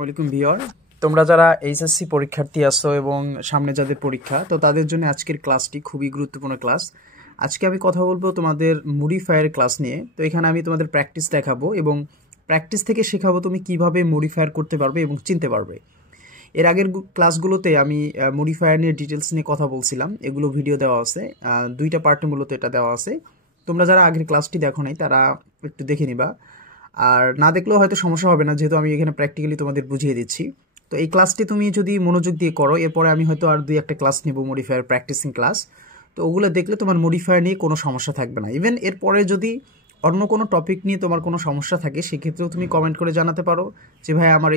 ওয়ালাইকুম ভিউয়ার, তোমরা যারা এইচএসসি পরীক্ষার্থী আছো এবং সামনে যাদের পরীক্ষা, তো তাদের জন্য আজকের ক্লাসটি খুবই গুরুত্বপূর্ণ ক্লাস। আজকে আমি কথা বলবো তোমাদের মডিফায়ার ক্লাস নিয়ে। তো এখানে আমি তোমাদের প্র্যাকটিস দেখাবো এবং প্র্যাকটিস থেকে শেখাবো তুমি কিভাবে মডিফায়ার করতে পারবে এবং চিনতে পারবে। এর আগের ক্লাসগুলোতে আমি মডিফায়ার নিয়ে ডিটেলস নিয়ে কথা বলছিলাম, এগুলো ভিডিও দেওয়া আছে, দুইটা পার্টে মূলত এটা দেওয়া আছে। তোমরা যারা আগের ক্লাসটি দেখো নাই তারা একটু দেখে নিবা, আর না দেখলেও হয়তো সমস্যা হবে না, যেহেতু আমি এখানে প্র্যাকটিক্যালি তোমাদের বুঝিয়ে দিচ্ছি। তো এই ক্লাসটি তুমি যদি মনোযোগ দিয়ে করো, এরপরে আমি হয়তো আর দুই একটা ক্লাস নেব মডিফায়ার প্র্যাকটিসিং ক্লাস, তো ওগুলো দেখলে তোমার মডিফায়ার নিয়ে কোনো সমস্যা থাকবে না। ইভেন এরপরে যদি অন্য কোনো টপিক নিয়ে তোমার কোনো সমস্যা থাকে, সেক্ষেত্রেও তুমি কমেন্ট করে জানাতে পারো যে ভাই আমার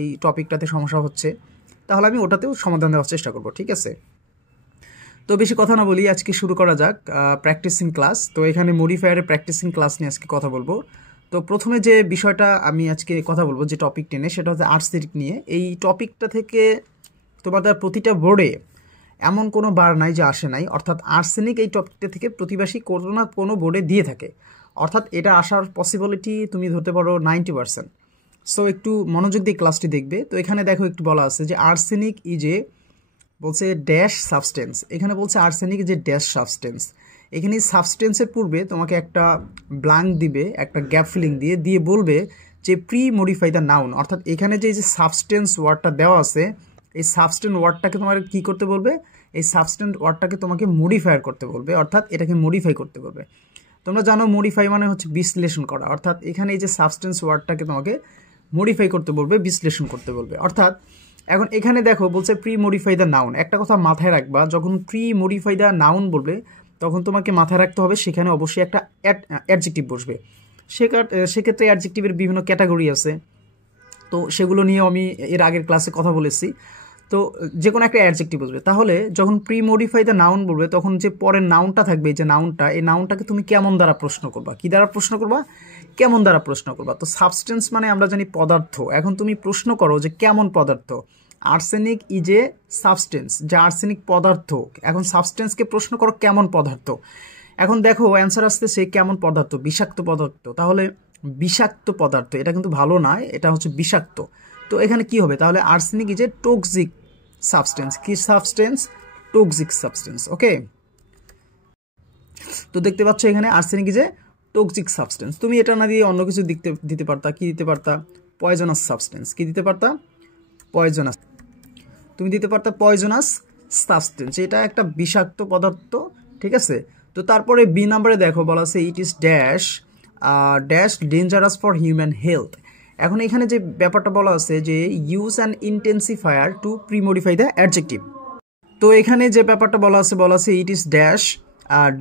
এই টপিকটাতে সমস্যা হচ্ছে, তাহলে আমি ওটাতেও সমাধান দেওয়ার চেষ্টা করব, ঠিক আছে? তো বেশি কথা না বলি, আজকে শুরু করা যাক প্র্যাকটিসিং ক্লাস। তো এখানে মডিফায়ারের প্র্যাকটিসিং ক্লাস নিয়ে আজকে কথা বলবো। তো প্রথমে যে বিষয়টা আমি আজকে কথা বলবো, যে টপিক টেনে, সেটা হচ্ছে আর্সেনিক নিয়ে। এই টপিকটা থেকে তোমাদের প্রতিটা বোর্ডে এমন কোনো বার নাই যে আসে নাই, অর্থাৎ আর্সেনিক এই টপিকটা থেকে প্রতিবাসী কোনো না কোনো বোর্ডে দিয়ে থাকে, অর্থাৎ এটা আসার পসিবিলিটি তুমি ধরতে পারো 90%। সো একটু মনোযোগ দিয়ে ক্লাসটি দেখবে। তো এখানে দেখো একটু বলা আছে যে আর্সেনিক ইজ এ, বলছে ড্যাশ সাবস্টেন্স। এখানে বলছে আর্সেনিক যে ড্যাশ সাবস্টেন্স। এখানে সাবস্টেন্সের পূর্বে তোমাকে একটা ব্ল্যাঙ্ক দিবে, একটা গ্যাপ ফিলিং দিয়ে বলবে যে প্রি মডিফাই দ্য নাউন, অর্থাৎ এখানে যে সাবস্টেন্স ওয়ার্ডটা দেওয়া আছে, এই সাবস্টেন্স ওয়ার্ডটাকে তোমার কি করতে বলবে? এই সাবস্টেন্স ওয়ার্ডটাকে তোমাকে মডিফায়ার করতে বলবে, অর্থাৎ এটাকে মডিফাই করতে বলবে। তোমরা জানো মডিফাই মানে হচ্ছে বিশ্লেষণ করা, অর্থাৎ এখানে এই যে সাবস্টেন্স ওয়ার্ডটাকে তোমাকে মডিফাই করতে বলবে, বিশ্লেষণ করতে বলবে। অর্থাৎ এখন এখানে দেখো বলছে প্রি মডিফাই দ্য নাউন। একটা কথা মাথায় রাখবা, যখন প্রি মডিফাই দ্য নাউন বলবে তখন তোমাকে মাথায় রাখতে হবে সেখানে অবশ্যই একটা অ্যাডজেক্টিভ বসবে। সেক্ষেত্রে অ্যাডজেক্টিভের বিভিন্ন ক্যাটাগরি আছে, তো সেগুলো নিয়েও আমি এর আগের ক্লাসে কথা বলেছি। তো যে কোনো একটা অ্যাডজেক্টিভ বসবে। তাহলে যখন প্রি মডিফাই দ্য নাউন বলবে তখন যে পরের নাউনটা থাকবে, যে নাউনটা, এই নাউনটাকে তুমি কেমন দ্বারা প্রশ্ন করবা? কি দ্বারা প্রশ্ন করবা? কেমন দ্বারা প্রশ্ন করবা। তো সাবস্টেন্স মানে আমরা জানি পদার্থ। এখন তুমি প্রশ্ন করো যে কেমন পদার্থ। আর্সেনিক ইজ এ সাবস্টেন্স, যে আর্সেনিক পদার্থ। এখন সাবস্টেন্সকে প্রশ্ন করো কেমন পদার্থ। এখন দেখো অ্যান্সার আসতেছে কেমন পদার্থ, বিষাক্ত পদার্থ। তাহলে বিষাক্ত পদার্থ এটা কিন্তু ভালো নয়, এটা হচ্ছে বিষাক্ত। তো এখানে কি হবে? তাহলে arsenic is a toxic substance. কি সাবস্টেন্স? Toxic substance. ওকে, তো দেখতে পাচ্ছ এখানে arsenic is a toxic substance. তুমি এটা না দিয়ে অন্য কিছু দিতে পারতা। কি দিতে পারতা? Poisonous substance. কি দিতে পারতা? পয়জনাস। তুমি দিতে পারতা পয়জনাস সাবস্টেন্স, এটা একটা বিষাক্ত পদার্থ, ঠিক আছে? তো তারপরে বি নাম্বারে দেখো বলা আছে it is dash dash dangerous for human health. এখন এখানে যে ব্যাপারটা বলা আছে যে use an intensifier to premodify the adjective. তো এখানে যে ব্যাপারটা বলা আছে it is dash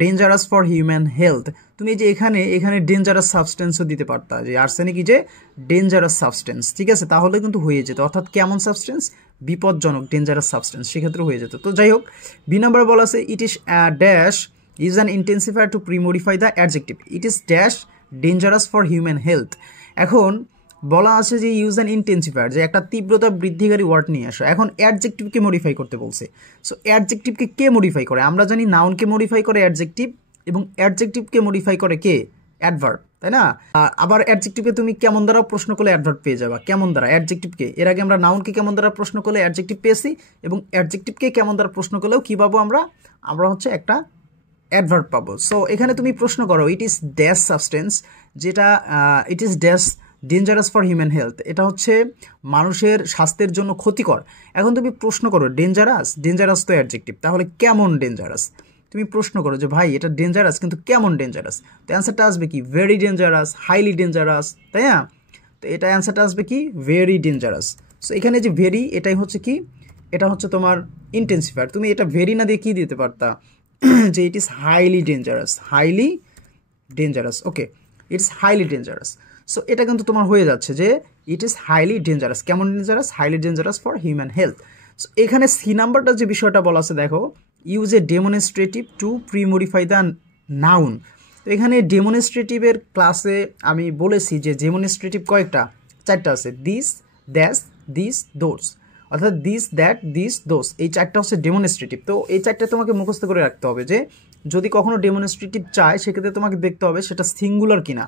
dangerous for human health. তুমি যে এখানে ডেঞ্জারাস সাবস্টেন্সও দিতে পারতা, যে arsenic is a dangerous substance, ঠিক আছে? তাহলে কিন্তু হয়ে যেত, অর্থাৎ কেমন সাবস্টেন্স? বিপজ্জনক, ডেঞ্জারাস সাবস্টেন্স, সেক্ষেত্রে হয়ে যেত। তো যাই হোক, বি নাম্বার বলা আছে it is dash is an intensifier to premodify the adjective. It is dash dangerous for human health. এখন বলা আছে যে ইউজ অ্যান ইন্টেন্সিফায়ার, যে একটা তীব্রতা বৃদ্ধিকারী ওয়ার্ড নিয়ে আসো। এখন অ্যাডজেক্টিভকে মডিফাই করতে বলছে। সো অ্যাডজেক্টিভকে কে মডিফাই করে? আমরা জানি নাউনকে মডিফাই করে অ্যাডজেক্টিভ, এবং অ্যাডজেক্টিভকে মডিফাই করে কে? অ্যাডভার্ব, তাই না? আবার অ্যাডজেক্টিভকে তুমি কেমন দ্বারা প্রশ্ন করলে অ্যাডভার্ব পেয়ে যাবা। কেমন দ্বারা? অ্যাডজেক্টিভকে। এর আগে আমরা নাউনকে কেমন দ্বারা প্রশ্ন করলে অ্যাডজেক্টিভ পেয়েছি, এবং অ্যাডজেক্টিভকে কেমন দ্বারা প্রশ্ন করলেও কি পাবো আমরা হচ্ছে একটা অ্যাডভার্ব পাবো। সো এখানে তুমি প্রশ্ন করো ইট ইজ ড্যাশ সাবস্টেন্স, যেটা ইট is dash dangerous for human health, এটা হচ্ছে মানুষের স্বাস্থ্যের জন্য ক্ষতিকর। এখন তুমি প্রশ্ন করো ডেঞ্জারাস তো অ্যাডজেক্টিভ, তাহলে কেমন ডেঞ্জারাস? তুমি প্রশ্ন করো যে ভাই এটা ডেঞ্জারাস, কিন্তু কেমন ডেঞ্জারাস? তো অ্যান্সারটা আসবে কি? ভেরি ডেঞ্জারাস, হাইলি ডেঞ্জারাস, তাই না? তো এটা অ্যান্সারটা আসবে কি? Very dangerous. সো এখানে যে ভেরি, এটাই হচ্ছে কি? এটা হচ্ছে তোমার ইন্টেন্সিফায়ার। তুমি এটা ভেরি না দিয়ে কি দিতে পারতা? যে it is highly dangerous. Okay, it's highly dangerous. So এটা কিন্তু তোমার হয়ে যাচ্ছে যে ইট ইজ হাইলি ডেঞ্জারাস। কেমন dangerous? Highly dangerous for human health. So এখানে সি নাম্বারটা যে বিষয়টা বলা আছে দেখো, use a demonstrative to premodify the noun. তো এখানে ডেমনস্ট্রেটিভের ক্লাসে আমি বলেছি যে ডেমনস্ট্রেটিভ কয়েকটা, 4টা আছে, দিস, দ্যাস, দিস, দোস, অর্থাৎ দিস, দ্যাট, দিস, দোস, এই 4টা হচ্ছে ডেমনস্ট্রেটিভ। তো এই 4টা তোমাকে মুখস্থ করে রাখতে হবে, যে যদি কখনো ডেমনস্ট্রেটিভ চায় সেক্ষেত্রে তোমাকে দেখতে হবে সেটা সিঙ্গুলার কিনা।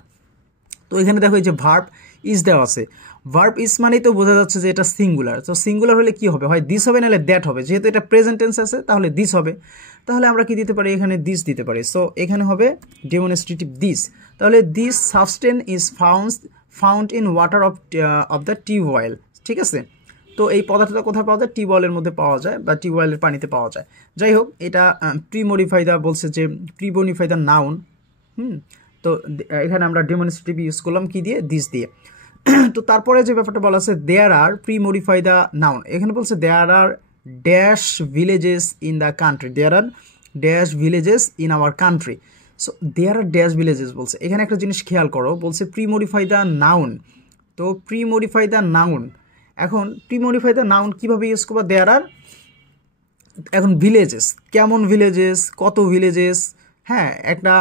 তো এখানে দেখো এই যে ভার্ব ইজ দেওয়া আছে, ভার্ব ইজ মানেই তো বোঝা যাচ্ছে যে এটা সিঙ্গুলার। তো সিঙ্গুলার হলে কি হবে, হয় দিস হবে নাহলে দ্যাট হবে, যেহেতু এটা প্রেজেন্ট টেন্স আছে তাহলে দিস হবে, তাহলে আমরা কি দিতে পারি এখানে দিস দিতে পারি। সো এখানে হবে ডেমনস্ট্রেটিভ দিস। তাহলে this substance is found in water of the tubewell, ঠিক আছে। তো এই পদার্থটা কোথায় পাওয়া যায়, টিউবওয়েলের মধ্যে পাওয়া যায় বা টিউবওয়েলের পানিতে পাওয়া যায়। যাই হোক, এটা প্রিমডিফাই দা বলছে যে প্রিমডিফাই দা নাউন। তো এখানে আমরা ডেমনস্ট্রেটিভ ইউজ করলাম কি দিয়ে, দিস দিয়ে। তো তারপরে যে ব্যাপারটা বলা আছে দেয়ার আর প্রিমডিফাই দা নাউন, এখানে বলছে there are dash villages in the country, there are dash villages in our country. So there are dash villages বলছে, এখানে একটা জিনিস খেয়াল করো, বলছে প্রিমডিফাই দ্য নাউন। তো প্রিমডিফাই দ্য নাউন, এখন প্রিমডিফাই দ্য নাউন কীভাবে ইউজ করবো, দেয়ার আর, এখন ভিলেজেস, কেমন ভিলেজেস, কত ভিলেজেস, হ্যাঁ একটা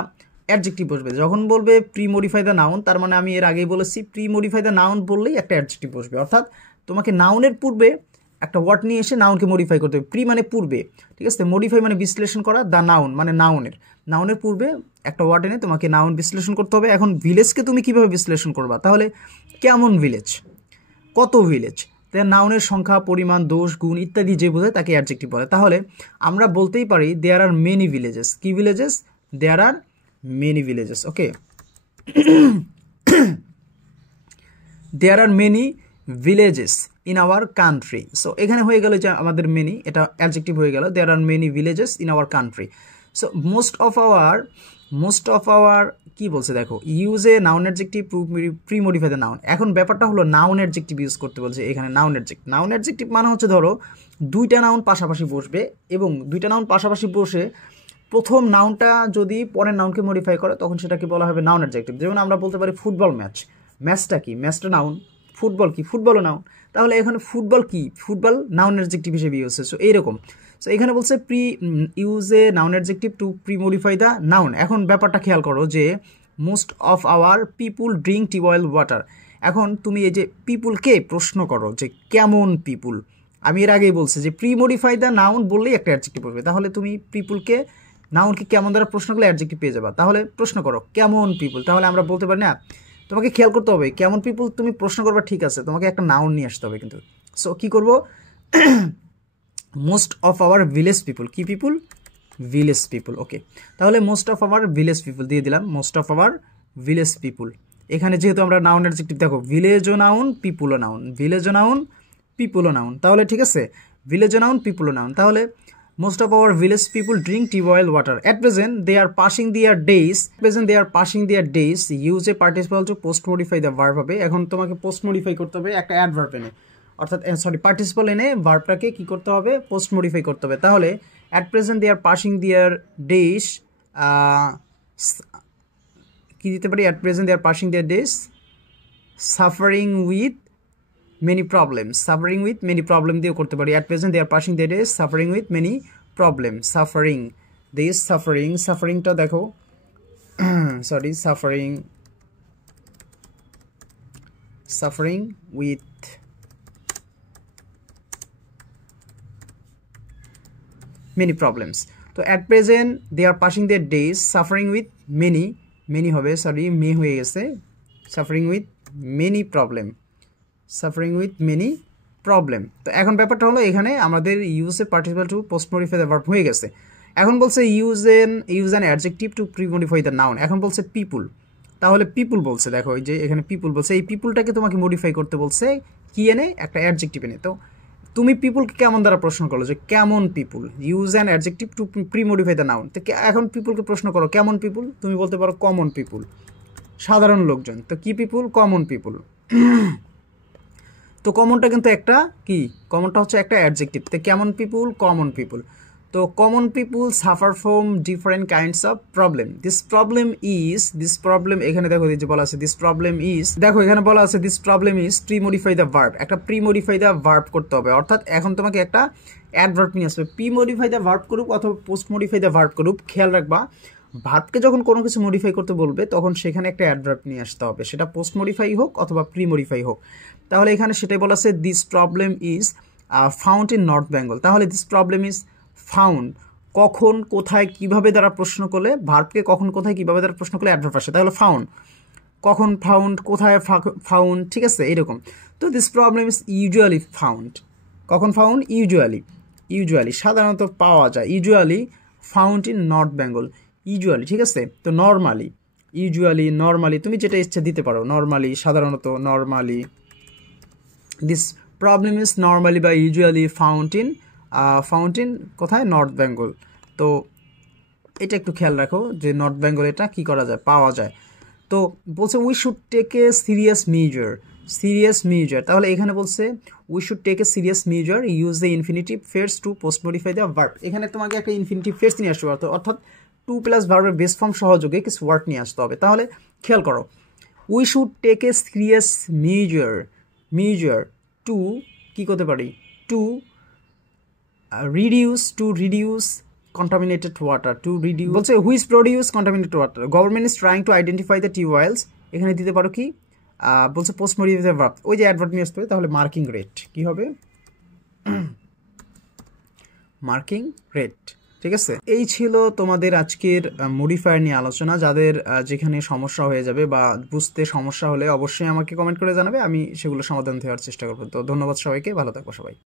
অ্যাডজেক্টিভ বসবে। যখন বলবে প্রিমডিফাই দ্য নাউন, তার মানে আমি এর আগেই বলেছি প্রিমডিফাই দ্য নাউন বললেই একটা অ্যাডজেক্টিভ বসবে, অর্থাৎ তোমাকে নাউনের পূর্বে একটা ওয়ার্ড নিয়ে এসে নাউনকে মডিফাই করতে হবে। প্রি মানে পূর্বে, ঠিক আছে, মডিফাই মানে বিশ্লেষণ করা, দ্য নাউন মানে নাউনের পূর্বে একটা ওয়ার্ড এনে তোমাকে নাউন বিশ্লেষণ করতে হবে। এখন ভিলেজকে তুমি কিভাবে বিশ্লেষণ করবা, তাহলে কেমন ভিলেজ, কত ভিলেজ, নাউনের সংখ্যা, পরিমাণ, দোষ, গুণ ইত্যাদি যে বোঝায় তাকে অ্যাডজেক্টিভ বলে। তাহলে আমরা বলতেই পারি দেয়ার আর মেনি ভিলেজেস, কি villages, there are many villages, okay. There are many villages in our country. So এখানে হয়ে গেল যে আমাদের মেনি, এটা অ্যাডজেক্টিভ হয়ে গেল, there are many villages in our country. So most of our কি বলছে দেখো, use a noun adjective premodify the noun. এখন ব্যাপারটা হলো নাউন অ্যাডজেক্টিভ ইউজ করতে বলছে এখানে। নাউন অ্যাডজেক্টিভ মানে হচ্ছে ধরো দুইটা নাউন পাশাপাশি বসবে, এবং দুইটা নাউন পাশাপাশি বসে প্রথম নাউনটা যদি পরের নাউনকে মডিফাই করে তখন সেটাকে বলা হবে নাউন অ্যাডজেক্টিভ। যেমন আমরা বলতে পারি ফুটবল ম্যাচ, ম্যাচটা কি, ম্যাচটা নাউন, ফুটবল কি, ফুটবলও নাউন, তাহলে এখানে ফুটবল কি, ফুটবল নাউন অ্যাডজেক্টিভ হিসেবে ইউজ হচ্ছে। সো এইরকম, সো এখানে বলছে use a noun adjective to premodify the noun. এখন ব্যাপারটা খেয়াল করো যে most of our people drink tubewell water. এখন তুমি এই যে পিপুলকে প্রশ্ন করো যে কেমন পিপুল, আমি এর আগেই বলছি যে প্রিমডিফাই দ্য নাউন বললেই একটা অ্যাডজেক্টিভ পড়বে, তাহলে তুমি পিপুলকে, নাউনকে কেমন দ্বারা প্রশ্ন করলে অ্যাডজেক্টিভ পেয়ে যাবা। তাহলে প্রশ্ন করো কেমন পিপুল, তাহলে আমরা বলতে পারি না, তোমাকে খেয়াল করতে হবে কেমন পিপুল তুমি প্রশ্ন করবা, ঠিক আছে, তোমাকে একটা নাউন নিয়ে আসতে হবে কিন্তু। সো কী করবো, মোস্ট অফ আওয়ার ভিলেজ পিপুল, কি পিপুল, ভিলেজ পিপুল, ওকে। তাহলে মোস্ট অফ আওয়ার ভিলেজ পিপুল দিয়ে দিলাম, মোস্ট অফ আওয়ার ভিলেজ পিপুল। এখানে যেহেতু আমরা নাউন অ্যাডজেক্টিভ, দেখো ভিলেজও নাউন পিপুলও নাউন, ভিলেজও নাউন পিপুলও নাউন, তাহলে ঠিক আছে, ভিলেজও নাউন পিপুলও নাউন। তাহলে most of our village people drink tubewell water. At present they are passing their days use a participle to post modify the verb হবে। এখন তোমাকে post modify করতে হবে একটা অ্যাডভার্ব এনে, অর্থাৎ পার্টিসিপল এনে ভার্বটাকে কি করতে হবে, পোস্ট মডিফাই করতে হবে। তাহলে at present they are passing their days, কি দিতে পারি, at present they are passing their days suffering with many problems, দিয়েও করতে পারি। at present they are passing their days suffering with many problems, সাফারিংটা দেখো suffering with many problems। তো at present they are passing their days suffering with many হবে, মে হয়ে গেছে, suffering with many problem। তো এখন ব্যাপারটা হলো এখানে আমাদের use a participle to post modify the verb হয়ে গেছে। এখন বলছে use an adjective to premodify the noun. এখন বলছে পিপুল, তাহলে পিপুল বলছে, দেখো এই যে এখানে পিপুল বলছে, এই পিপুলটাকে তোমাকে মডিফাই করতে বলছে কি এনে, একটা অ্যাডজেক্টিভ এনে। তো তুমি পিপুলকে কেমন দ্বারা প্রশ্ন করো যে কেমন people, use an adjective to premodify the noun. তো এখন পিপুলকে প্রশ্ন করো কেমন পিপুল, তুমি বলতে পারো কমন পিপুল, সাধারণ লোকজন। তো কি পিপুল, কমন পিপুল। তো কমনটা কিন্তু একটা কি, কমনটা হচ্ছে একটা অ্যাডজেক্টিভ। তো কেমন পিপুল, কমন পিপুল। তো common people suffer from different kinds of problem. This problem এখানে দেখো যে বলা আছে দিস প্রবলেম ইজ, দেখো এখানে বলা আছে this problem is premodify the verb, একটা প্রিমডিফাই দ্য ভার্ব করতে হবে, অর্থাৎ এখন তোমাকে একটা অ্যাডভার্ব নিয়ে আসবে। প্রিমডিফাই দ্য ভার্ব করুক অথবা পোস্ট মডিফাই দ্য ভার্ব করুক, খেয়াল রাখবা ভার্বকে যখন কোনো কিছু মডিফাই করতে বলবে তখন সেখানে একটা অ্যাডভার্ব নিয়ে আসতে হবে, সেটা পোস্ট মডিফাই হোক অথবা প্রি মডিফাই হোক। তাহলে এখানে সেটাই বলা আছে this problem is found in north Bengal. তাহলে দিস প্রবলেম ইজ ফাউন্ড, কখন, কোথায়, কিভাবে দ্বারা প্রশ্ন করলে, ভার্বকে কখন, কোথায়, কিভাবে দ্বারা প্রশ্ন করলে অ্যাডভার্ব আসে, তাহলে ফাউন্ড। কখন ফাউন্ড, কোথায় ফাউন্ড, ঠিক আছে এরকম। তো this problem is usually found, কখন ফাউন্ড, ইউজুয়ালি সাধারণত পাওয়া যায়, usually found in north Bengal, usually, ঠিক আছে। তো নর্মালি তুমি যেটা ইচ্ছা দিতে পারো, নর্মালি, সাধারণত, normally, this problem is normally বা ইউজুয়ালি ফাউন্ড ইন কোথায়, নর্থ বেঙ্গল। তো এটা একটু খেয়াল রাখো যে নর্থ বেঙ্গল এটা কি করা যায়, পাওয়া যায়। তো বলছে we should take a serious measure, তাহলে এখানে বলছে we should take a serious measure, use the infinitive phrase to post modify the verb. এখানে তোমাকে একটা ইনফিনিটিভ ফেয়ার্স নিয়ে আসতে পারতো, অর্থাৎ টু প্লাস ভার্বের বেস ফর্ম সহযোগে কিছু ওয়ার্ড নিয়ে আসতে হবে। তাহলে খেয়াল করো, we should take a serious measure to কি করতে পারি, to reduce contaminated water, to reduce বলছে which produce contaminated water, government is trying to identify the TOLs, এখানে দিতে পারো কি, বলছে পোস্ট মডিফাই ভার্ব, ওই যে অ্যাডভার্ব নিয়ে আসতে হবে, তাহলে মার্কিং রেট কি হবে, মার্কিং রেট, ঠিক আছে। এই ছিল তোমাদের আজকের মডিফায়ার নিয়ে আলোচনা। যাদের যেখানে সমস্যা হয়ে যাবে বা বুঝতে সমস্যা হলে অবশ্যই আমাকে কমেন্ট করে জানাবে, আমি সেগুলো সমাধান দেওয়ার চেষ্টা করবো। তো ধন্যবাদ সবাইকে, ভালো থাকবো সবাই।